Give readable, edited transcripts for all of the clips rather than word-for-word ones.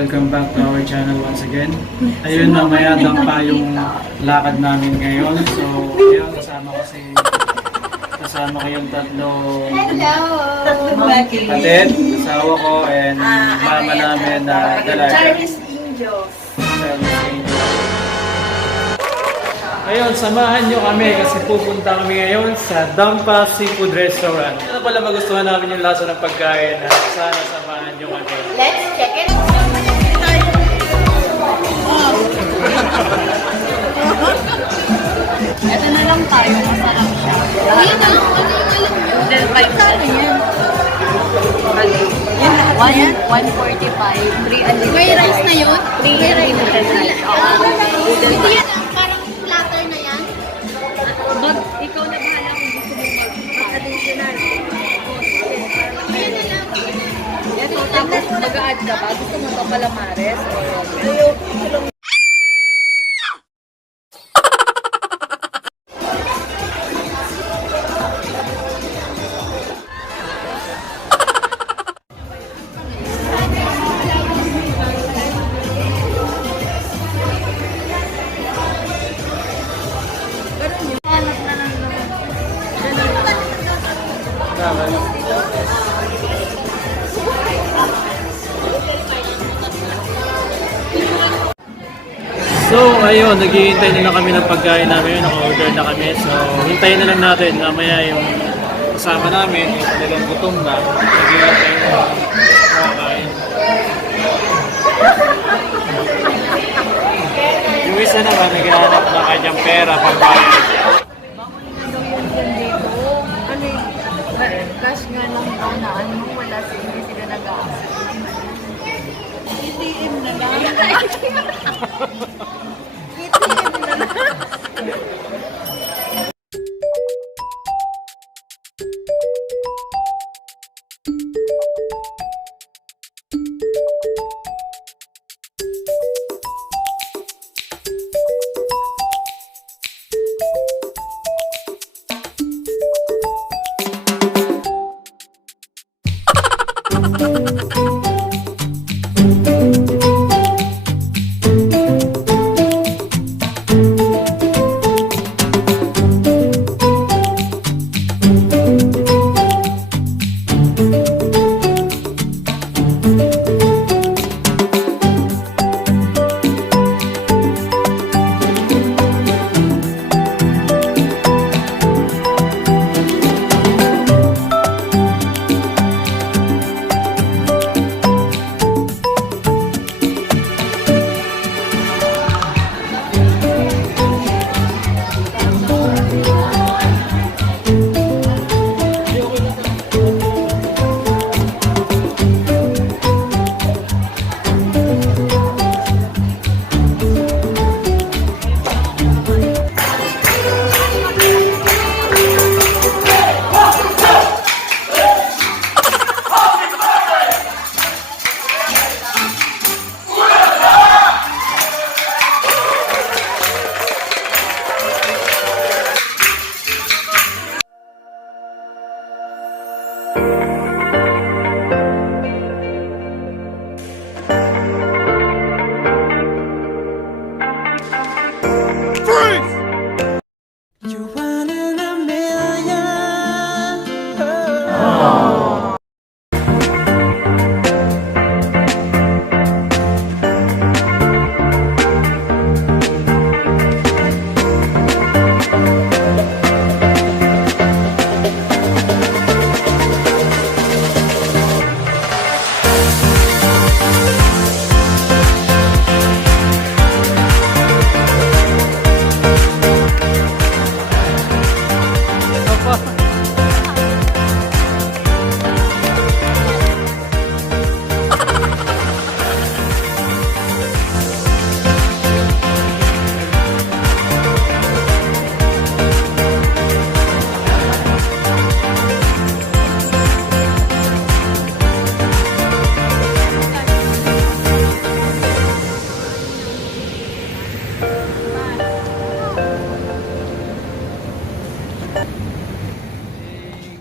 welcome back to our channel once again. Ayun, mamaya lang pa yung lakad namin ngayon. So, ayun, kasama ko yung tatlong kapatid, asawa ko, and mama namin na dalaga. Charles Angels. Ayun, samahan nyo kami kasi pupunta kami ngayon sa Dampa Seafood Restaurant. Ano pala magustuhan namin yung lasa ng pagkain at sana samahan nyo kami. Let's check it. Ito na lang tayo, masarap siya. Ayun na lang, ano yung alam nyo? Then, 5 yan. Yan lahat yan? 145. 3 unlimited. May rice na yun? 3 unlimited rice. Hindi yan, parang platter na yan. Ikaw na bahala kung gusto mo mag-additional. Ayan na lang. Ito, tapos mag-a-add ka ba? Gusto mo ito calamares? So, ayun, naghihintay na lang kami ng pagkain namin. Naka-order na kami. So, hintayin na lang natin. Mamaya yung kasama namin, yung talagang gutom na. Naghihintay na makakain. Yung isa naman, naghahanap na kanyang pera pagbayad. Ano yung cash nga lang daw na ano, wala hindi sila nag-aas. ATM na lang. ATM na lang.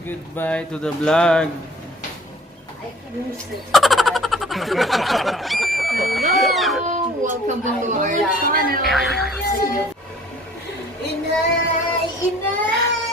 Goodbye to the vlog. Hello! Welcome to our channel. Inay! Inay!